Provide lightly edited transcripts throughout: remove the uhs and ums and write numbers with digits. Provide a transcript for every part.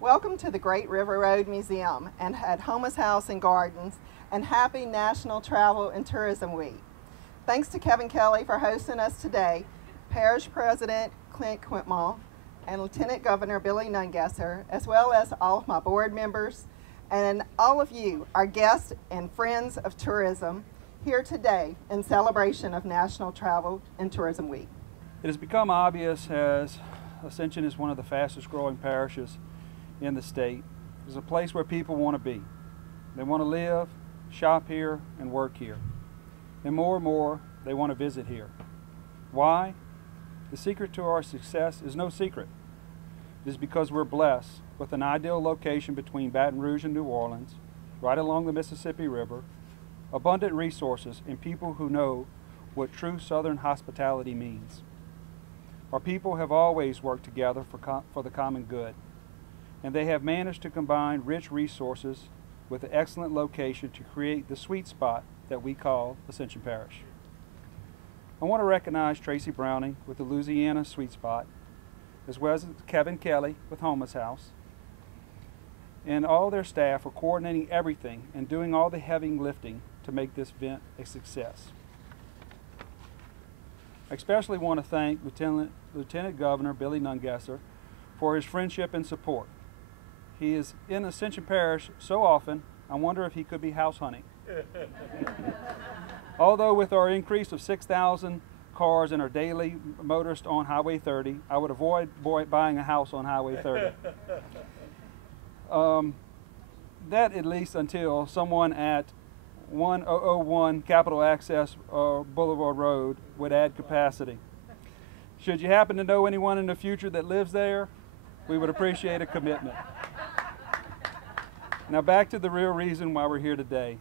Welcome to the Great River Road Museum and at Houmas House and Gardens, and happy National Travel and Tourism Week. Thanks to Kevin Kelly for hosting us today, Parish President Clint Quintmall, and Lieutenant Governor Billy Nungesser, as well as all of my board members and all of you, our guests and friends of tourism, here today in celebration of National Travel and Tourism Week. It has become obvious as Ascension is one of the fastest growing parishes in the state. It's a place where people want to be. They want to live, shop here, and work here. And more, they want to visit here. Why? The secret to our success is no secret. It is because we're blessed with an ideal location between Baton Rouge and New Orleans, right along the Mississippi River, abundant resources, and people who know what true Southern hospitality means. Our people have always worked together for the common good, and they have managed to combine rich resources with an excellent location to create the sweet spot that we call Ascension Parish. I want to recognize Tracy Browning with the Louisiana Sweet Spot, as well as Kevin Kelly with Houmas House, and all their staff for coordinating everything and doing all the heavy lifting to make this event a success. I especially want to thank Lieutenant Governor Billy Nungesser for his friendship and support. He is in Ascension Parish so often, I wonder if he could be house hunting. Although with our increase of 6,000 cars and our daily motorists on Highway 30, I would avoid buying a house on Highway 30. That at least until someone at 1001 Capitol Access Boulevard Road would add capacity. Should you happen to know anyone in the future that lives there, we would appreciate a commitment. Now back to the real reason why we're here today.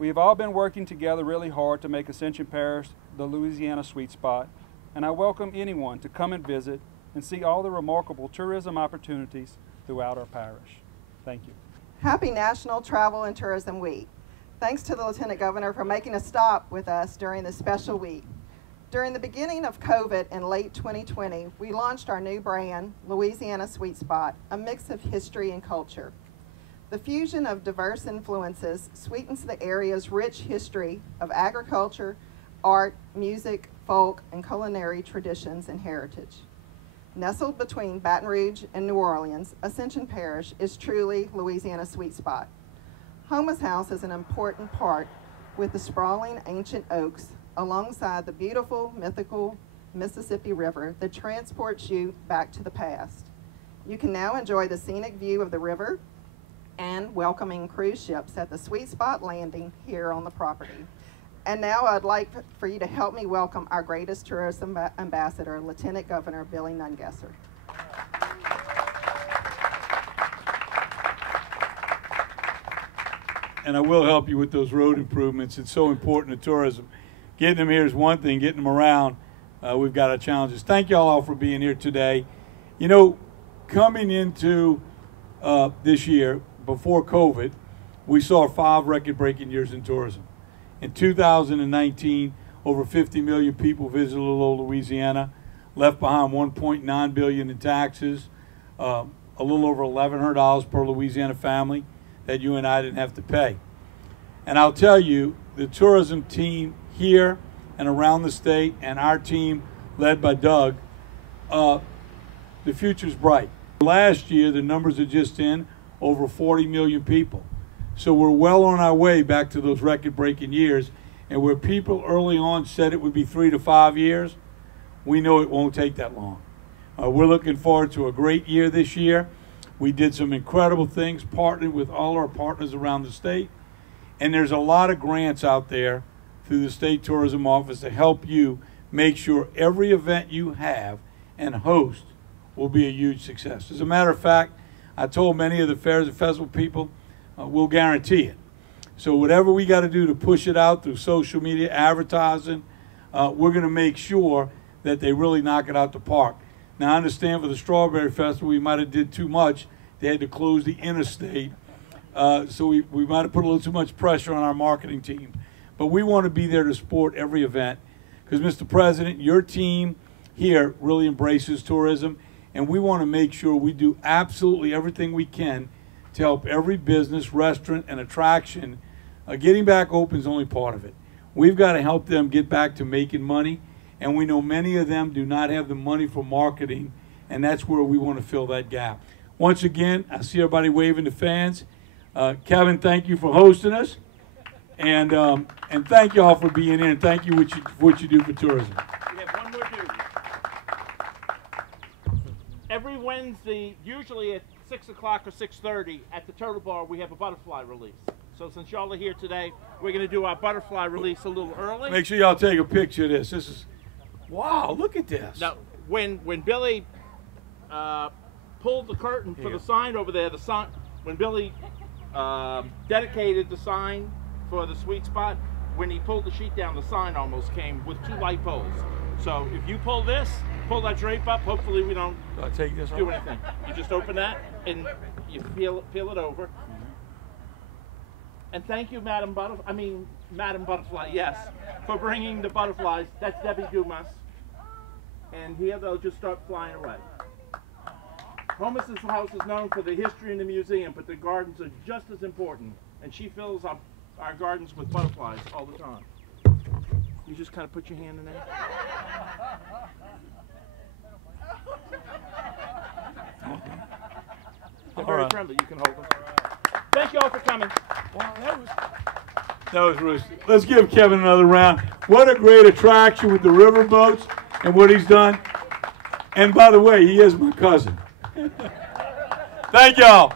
We have all been working together really hard to make Ascension Parish the Louisiana sweet spot, and I welcome anyone to come and visit and see all the remarkable tourism opportunities throughout our parish. Thank you. Happy National Travel and Tourism Week. Thanks to the Lieutenant Governor for making a stop with us during this special week. During the beginning of COVID in late 2020, we launched our new brand, Louisiana Sweet Spot, a mix of history and culture. The fusion of diverse influences sweetens the area's rich history of agriculture, art, music, folk, and culinary traditions and heritage. Nestled between Baton Rouge and New Orleans, Ascension Parish is truly Louisiana's sweet spot. Houmas House is an important part with the sprawling ancient oaks alongside the beautiful, mythical Mississippi River that transports you back to the past. You can now enjoy the scenic view of the river and welcoming cruise ships at the Sweet Spot Landing here on the property. And now I'd like for you to help me welcome our greatest tourism ambassador, Lieutenant Governor Billy Nungesser. And I will help you with those road improvements. It's so important to tourism. Getting them here is one thing, getting them around, we've got our challenges. Thank y'all all for being here today. You know, coming into this year, before COVID, we saw 5 record-breaking years in tourism. In 2019, over 50 million people visited little old Louisiana, left behind $1.9 billion in taxes, a little over $1,100 per Louisiana family that you and I didn't have to pay. And I'll tell you, the tourism team here and around the state and our team led by Doug, the future's bright. Last year, the numbers are just in over 40 million people. So we're well on our way back to those record-breaking years. And where people early on said it would be 3 to 5 years, we know it won't take that long. We're looking forward to a great year this year. We did some incredible things, partnered with all our partners around the state. And there's a lot of grants out there through the State Tourism Office to help you make sure every event you have and host will be a huge success. As a matter of fact, I told many of the fairs and festival people, we'll guarantee it. So whatever we got to do to push it out through social media, advertising, we're going to make sure that they really knock it out the park. Now, I understand for the Strawberry Festival, we might have did too much. They had to close the interstate. So we might have put a little too much pressure on our marketing team. But we want to be there to support every event. Because, Mr. President, your team here really embraces tourism. and we want to make sure we do absolutely everything we can to help every business, restaurant, and attraction. Getting back open is only part of it. We've got to help them get back to making money, and we know many of them do not have the money for marketing, and that's where we want to fill that gap. Once again, I see everybody waving to fans. Kevin, thank you for hosting us, and thank you all for being here, and thank you for what you do for tourism. We have one more duty. Every Wednesday, usually at 6 o'clock or 6:30 at the Turtle Bar, we have a butterfly release. So since y'all are here today, we're going to do our butterfly release a little early. Make sure y'all take a picture of this. This is, wow, look at this. Now, when Billy pulled the curtain for the sign over there, when Billy dedicated the sign for the sweet spot, when he pulled the sheet down, the sign almost came with 2 light poles. So if you pull that drape up, hopefully we don't Do I take this do off? anything. You just open that and you peel it over. And thank you, Madam Butterfly, yes, for bringing the butterflies. That's Debbie Houmas. And here they'll just start flying away. Houmas' house is known for the history in the museum, but the gardens are just as important. And she fills up our gardens with butterflies all the time. You just kind of put your hand in there. They're very friendly. You can hold them. Thank you all for coming. Wow, that was really. Let's give Kevin another round. What a great attraction with the river boats and what he's done. And by the way, he is my cousin. Thank y'all.